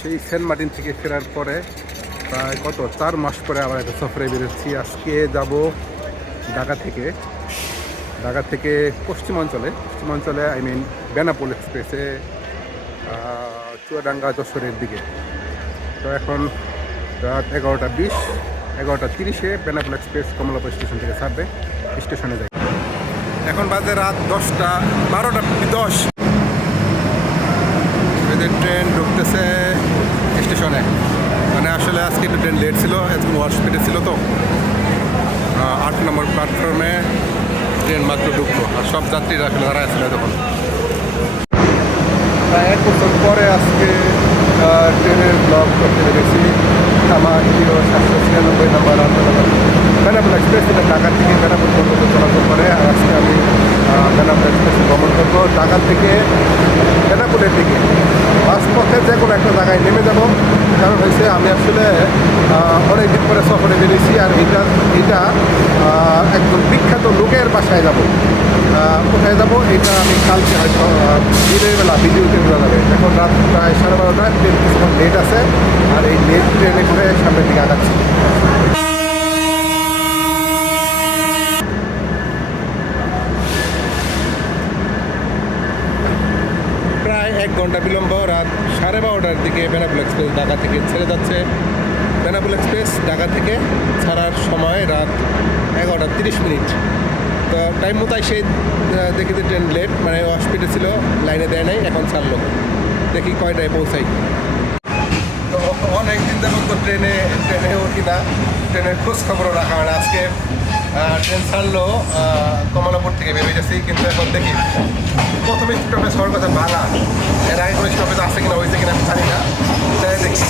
সেই Saint Martin থেকে ফেরার পরে প্রায় 4 মাস পরে আবার একটা সফরে বেরোচ্ছি। আজকে যাব ঢাকা থেকে পশ্চিমাঞ্চলে আই মিন বেনাপোল এক্সপ্রেসে চুয়াডাঙ্গা যশোরের দিকে। তো এখন রাত 11:20, 11:30-এ বেনাপোল এক্সপ্রেস কমলাপুর স্টেশন থেকে ছাড়বে, স্টেশনে যায়। এখন বাজে রাত 12:10। এদের ট্রেন ঢুকতেছে স্টেশনে। মানে আসলে আজকে একটু ট্রেন লেট ছিল, আজকে ওয়ার্ক স্পিডে ছিল, তো 8 নম্বর প্ল্যাটফর্মে ট্রেন মাত্র ঢুকলো, আর সব যাত্রীরা আসলে দাঁড়ায় ছিল তখন। প্রায় 1 বছর পরে আজকে ট্রেনের ব্লগ করতে পেরেছি। আমার হিরো 796 নম্বর বেনাপোল এক্সপ্রেস, এটা ঢাকা থেকে বেনাপোল পর্যন্ত চলাচল করে। আর আজকে আমি বেনাপোল এক্সপ্রেসে ভ্রমণ করবো ঢাকা থেকে বেনাপোলের দিকে। বাসপথে যে কোনো একটা জায়গায় নেমে যাব, কারণ হয়েছে আমি আসলে অনেক দিন পরে সফরে বেরিয়েছি। আর এটা একজন বিখ্যাত লোকের বাসায় যাব। কোথায় যাব এটা আমি কালকে হয়তো দিনের বেলা ভিডিওতে বোঝা যাবে। এখন রাত প্রায় 12:30, ট্রেন কিছুক্ষণ লেট আছে, আর এই লেট ট্রেনে করে সামনের দিকে আগাচ্ছি। প্রায় 1 ঘন্টা বিলম্ব, রাত 12:30টার দিকে বেনাপোল এক্সপ্রেস ঢাকা থেকে ছেড়ে যাচ্ছে। বেনাপোল এক্সপ্রেস ঢাকা থেকে ছাড়ার সময় রাত 11:30। তো টাইম মতো সেই দেখি যে ট্রেন লেট, মানে স্পিডে ছিল, লাইনে দেয় নাই, এখন ছাড়লো। দেখি কয়টায় পৌঁছাই। তো অনেক দিন যাবত তো ট্রেনে উঠি না, ট্রেনের খোঁজ খবরও রাখা হয় না। আজকে ট্রেন ছাড়লো, কমলাপুর থেকে বেরিয়ে যাচ্ছি, কিন্তু এখন দেখি প্রথম স্টপেজ হওয়ার কথা ভাঙা। এর আগে কোনো স্টপেজ আছে কিনা, হয়েছে কিনা আমি জানি না, তাই দেখি।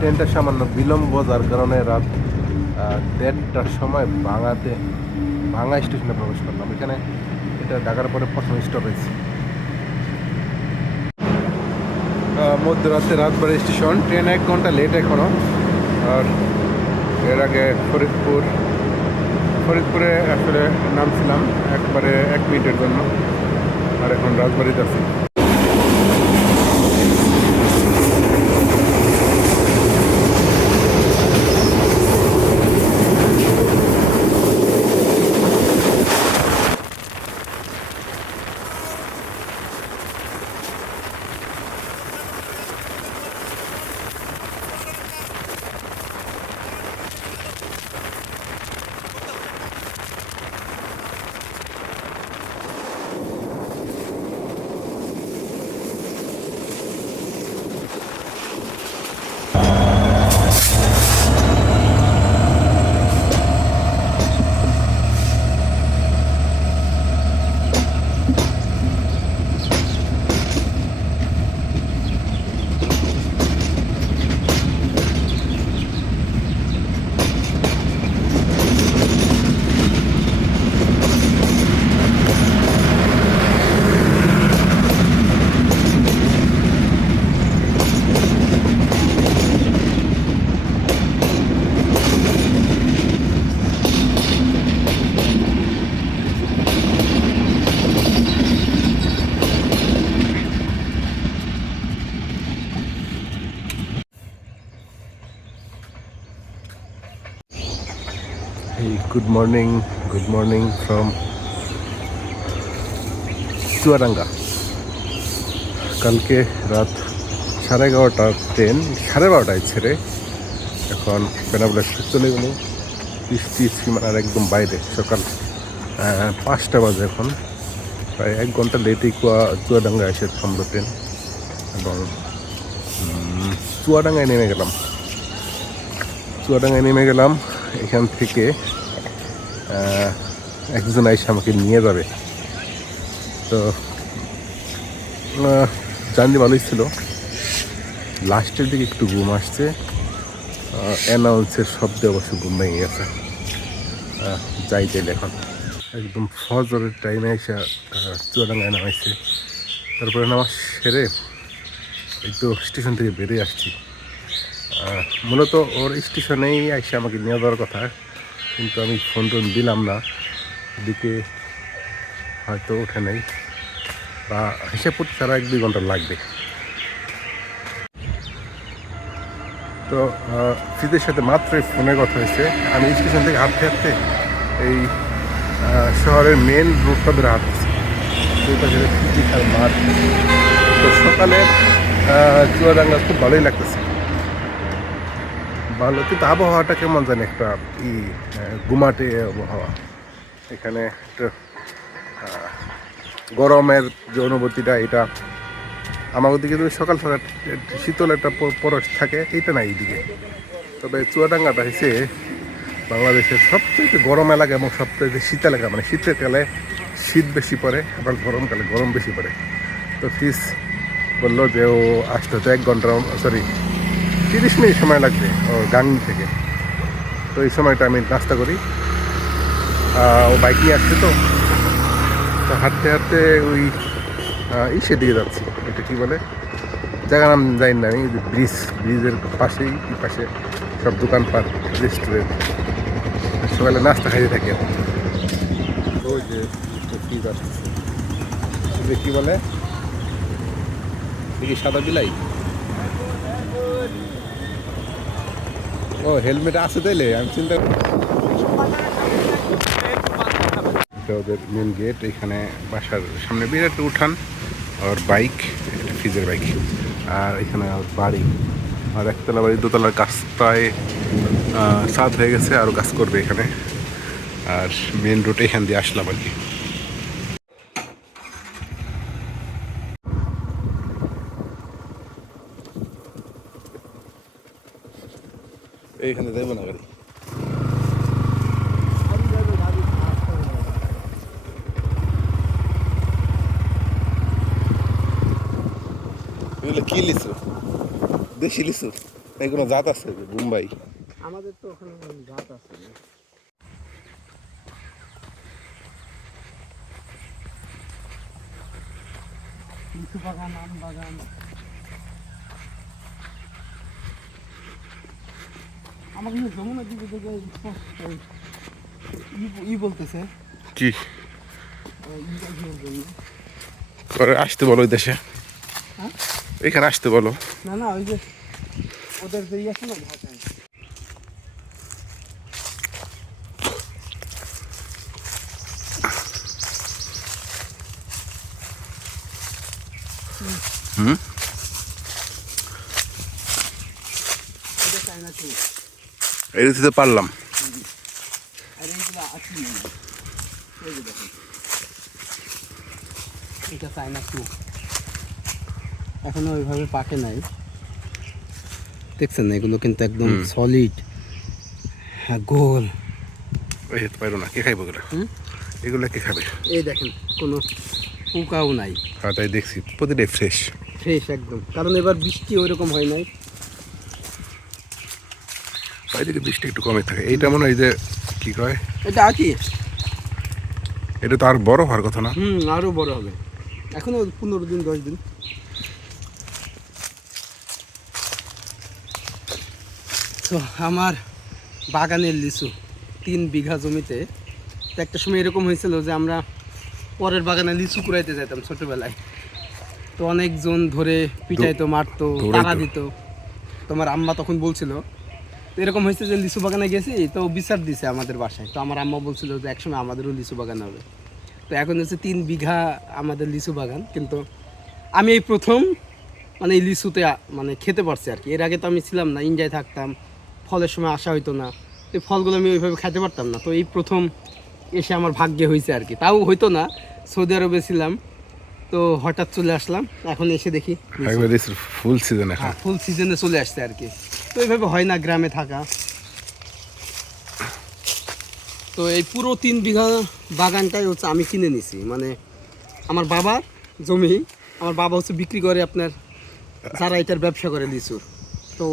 ট্রেনটা সামান্য বিলম্ব, যার কারণে রাত 1:30টার সময় ভাঙা স্টেশনে প্রবেশ করলাম। এখানে এটা ঢাকার পরে প্রথম স্টপেজ। মধ্যরাতে রাতবাড়ি স্টেশন। ট্রেন 1 ঘন্টা লেট এখনও। আর এর আগে ফরিদপুরে আসলে নামছিলাম একবারে 1 মিনিটের জন্য, আর এখন রাজবাড়িতে আছি। Good morning from Chuadanga. কালকে রাত 11:30 ট্রেন 12:30টায় ছেড়ে এখন বেনাপোল এক্সপ্রেস চলে গেল বৃষ্টি সীমানার একদম বাইরে। সকাল 5টা বাজে, এখন প্রায় 1 ঘন্টা লেটেই চুয়াডাঙ্গা এসে থামলো ট্রেন এবং চুয়াডাঙ্গায় নেমে গেলাম। এখান থেকে একজন এসে আমাকে নিয়ে যাবে। তো জার্নি ভালোই ছিল, লাস্টের দিকে একটু ঘুম আসছে, অ্যানাউন্সের শব্দে অবশ্য ঘুম ভেঙে গেছে। যাই এখন একদম ফজরের টাইমে এসে চুয়াডাঙ্গায় নামাইছে। তারপরে নামাজ সেরে একটু স্টেশন থেকে বেরিয়ে আসছি। মূলত ওর স্টেশনেই এসে আমাকে নিয়ে যাওয়ার কথা, কিন্তু আমি ফোন দিলাম না, এদিকে হয়তো ওঠে নাই বা হিসেব করতে তারা 1-2 ঘন্টা লাগবে। তো ফিদের সাথে মাত্রই ফোনে কথা হয়েছে। আমি স্টেশন থেকে হাঁটতে এই শহরের মেন রোডটা ধরে হাঁটতেছি, ফিজিক্যাল মাঠ। তো সকালে চুয়াডাঙ্গা খুব ভালোই লাগতেছে, ভালো, কিন্তু আবহাওয়াটা কেমন জানি একটা গুমাটে আবহাওয়া। এখানে একটা গরমের যে অনুভূতিটা, এটা আমার দিকে যদি সকাল শীতল একটা পরশ থাকে, এইটা না এইদিকে। তবে চুয়াডাঙ্গাটা হচ্ছে বাংলাদেশের সবচেয়ে গরম এলাকা এবং সবচেয়ে শীত এলাকা। মানে শীতের কালে শীত বেশি পড়ে, আবার গরমকালে গরম বেশি পড়ে। তো ফিস বললো যে ও আসতে হতো 1 ঘন্টা 30 মিনিট সময় লাগবে ওর গাঙ্গি থেকে। তো এই সময়টা আমি নাস্তা করি। ও বাইক নিয়ে আসছে, তো হাঁটতে ওই ইসের দিকে যাচ্ছি, এটা কী বলে জায়গার নাম জানি না আমি। ব্রিজের পাশেই পাশে সব দোকানপাট, রেস্টুরেন্ট, সকালে নাস্তা খাইতে থাকি। ওই যে ফ্রিজ আসতেছে, কী বলে দেখি, সাদা বিলাই। ও হেলমেট আছে তাইলে, আমি চিন্তা করি। এটা ওদের মেন গেট, এখানে বাসার সামনে বিরাট উঠান, আর বাইক, ফ্রিজের বাইক। আর এখানে আর বাড়ি, আর একতলা বাড়ি, দোতলার কাজ প্রায় সাদ হয়ে গেছে, আরও কাজ করবে এখানে। আর মেন রোডে এখান দিয়ে আসলাম আর কি। এইখানে যাইব না গাড়ি, এগুলো কি লিচু? দেশি লিচু, এগুলো জাত আছে মুম্বাই। আমাদের তো ওখানে জাত আছে। লিচু বাগান, আম বাগান। আমাকে যমুনার দিকে বলতেছে কি আসতে বলো ওই দেশে, এখানে আসতে বলো। না ওই যে ওদের যে আছে না ভাষায়। এটা দিতে পারলাম। এটা চায়না টু, এখনো ওইভাবে পাকে নাই, দেখছেন না? এগুলো কিন্তু একদম সলিড, হ্যাঁ, গোল। ওই যেতে পারো না, কে খাইবো এগুলো? এগুলো কে খাবে? এই দেখেন, কোনো পোকাও নাই। হ্যাঁ, তাই দেখছি, প্রতিটাই ফ্রেশ একদম, কারণ এবার বৃষ্টি ওইরকম হয় নাই। এদিকে বৃষ্টি একটু কমে থাকে। এইটা মনে হয় যে কি কয়, এটা আকি, এটা তো আর বড় হওয়ার কথা না? আরো বড় হবে, এখনো 15 দিন 10 দিন। তো আমার বাগানের লিচু 3 বিঘা জমিতে। তো একটা সময় এরকম হয়েছিল যে আমরা পরের বাগানে লিচু কুড়াইতে যেতাম ছোটবেলায়। তো অনেকজন ধরে পিটাইতো, মারতো, তাড়া দিত। তোমার আম্মা তখন বলছিল তো এরকম হয়েছে যে লিচু বাগানে গেছি, তো বিচার দিছে আমাদের বাসায়। তো আমার আম্মা বলছিল যে একসময় আমাদেরও লিচু বাগান হবে। তো এখন হচ্ছে 3 বিঘা আমাদের লিচু বাগান, কিন্তু আমি এই প্রথম মানে এই লিচুতে মানে খেতে পারছি আর কি। এর আগে তো আমি ছিলাম না, ইন্ডিয়ায় থাকতাম, ফলের সময় আসা হইতো না, এই ফলগুলো আমি ওইভাবে খেতে পারতাম না। তো এই প্রথম এসে আমার ভাগ্যে হয়েছে আর কি। তাও হইতো না, সৌদি আরবে ছিলাম, তো হঠাৎ চলে আসলাম, এখন এসে দেখি একবার ফুল সিজন এখন। ফুল সিজনে চলে আসছে আর কি। তো এইভাবে হয় না গ্রামে থাকা। তো এই পুরো 3 বিঘা বাগানটাই হচ্ছে আমি কিনে নিছি, মানে আমার বাবার জমি। আমার বাবা হচ্ছে বিক্রি করে আপনার, যারা এটার ব্যবসা করে লিচুর, তো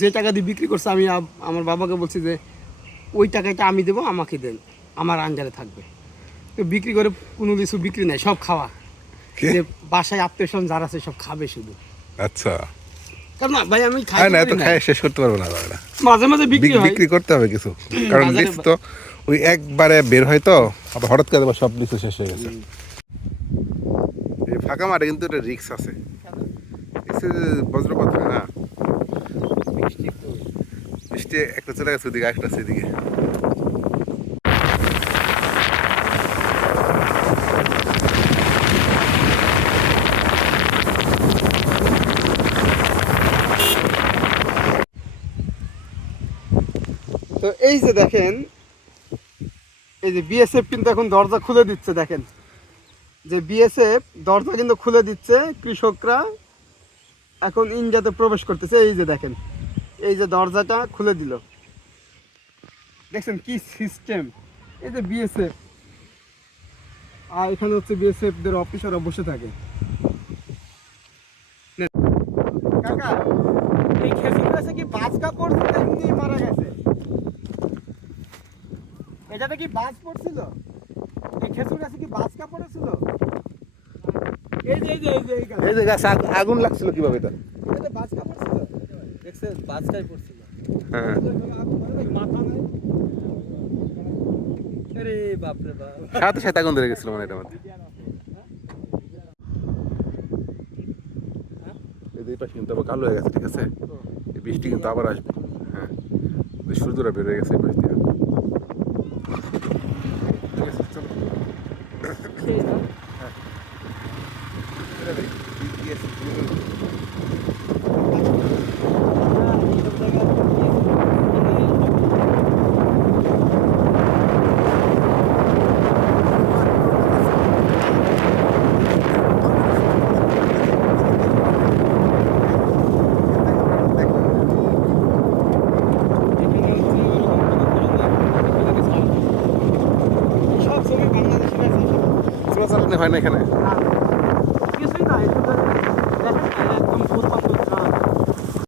যে টাকা দিয়ে বিক্রি করছে আমি আমার বাবাকে বলছি যে ওই টাকাটা আমি দেবো, আমাকে দেন, আমার আন্ডারে থাকবে। তো বিক্রি করে কোনো লিচু বিক্রি নাই, সব খাওয়া। কি? যে বাসায় আত্মীয় যারা আছে সব খাবে শুধু। আচ্ছা, কারণ না ভাই আমি খাই না এত খাই শেষ করতে পারবো না দাদা। মাঝে মাঝে বিক্রি হয়। বিক্রি করতে হবে কিছু, কারণ বাজারে লিচু তো ওই একবারে বের হয়, তো আবার হঠাৎ করে আবার সব লিচু শেষ হয়ে গেছে। এই ফাঁকা মাঠে কিন্তু একটা রিক্স আছে, বজ্রপাত হয় না, বৃষ্টি একটা চলে গেছে ওদিকে, একটা সেদিকে। তো এই যে দেখেন, এই যে বিএসএফ কিন্তু এখন দরজা খুলে দিচ্ছে, দেখেন যে বিএসএফ দরজা কিন্তু খুলে দিচ্ছে, কৃষকরা এখন ইন্ডিয়াতে প্রবেশ করতেছে। এই যে দেখেন, এই যে দরজাটা খুলে দিল, দেখছেন কি সিস্টেম। এই যে বিএসএফ, আর এখানে হচ্ছে বিএসএফ দের অফিসাররা বসে থাকে। কাকা, এই খেজুর গাছে কি বাজকা পড়ছে না এমনি মারা গেছে? এটাতে কি বাজ পড়ছিল? এই খেজুর গাছে কি বাজকা পড়েছিল? এই যে গাছে আগুন লাগছিল কিভাবে এটা? এটাতে বাজকা পড়ছিল, দেখছেন বাজকাই পড়ছিল। হ্যাঁ, মাথা নাই। আরে বাপ রে বাপ। সাথে সাথে আগুন ধরে গেছিল মানে এটা মধ্যে। এই যে এই পাশে কিন্তু আবার কালো হয়ে গেছে, ঠিক আছে, এই বৃষ্টি কিন্তু আবার আসবে। হ্যাঁ, সূর্যটা বের হয়ে গেছে এই পাশ দিয়ে। ঠিক আছে, চলো। সব ছবি বাংলাদেশের আছে, সব চলাচল হয় না এখানে। কিছুই না।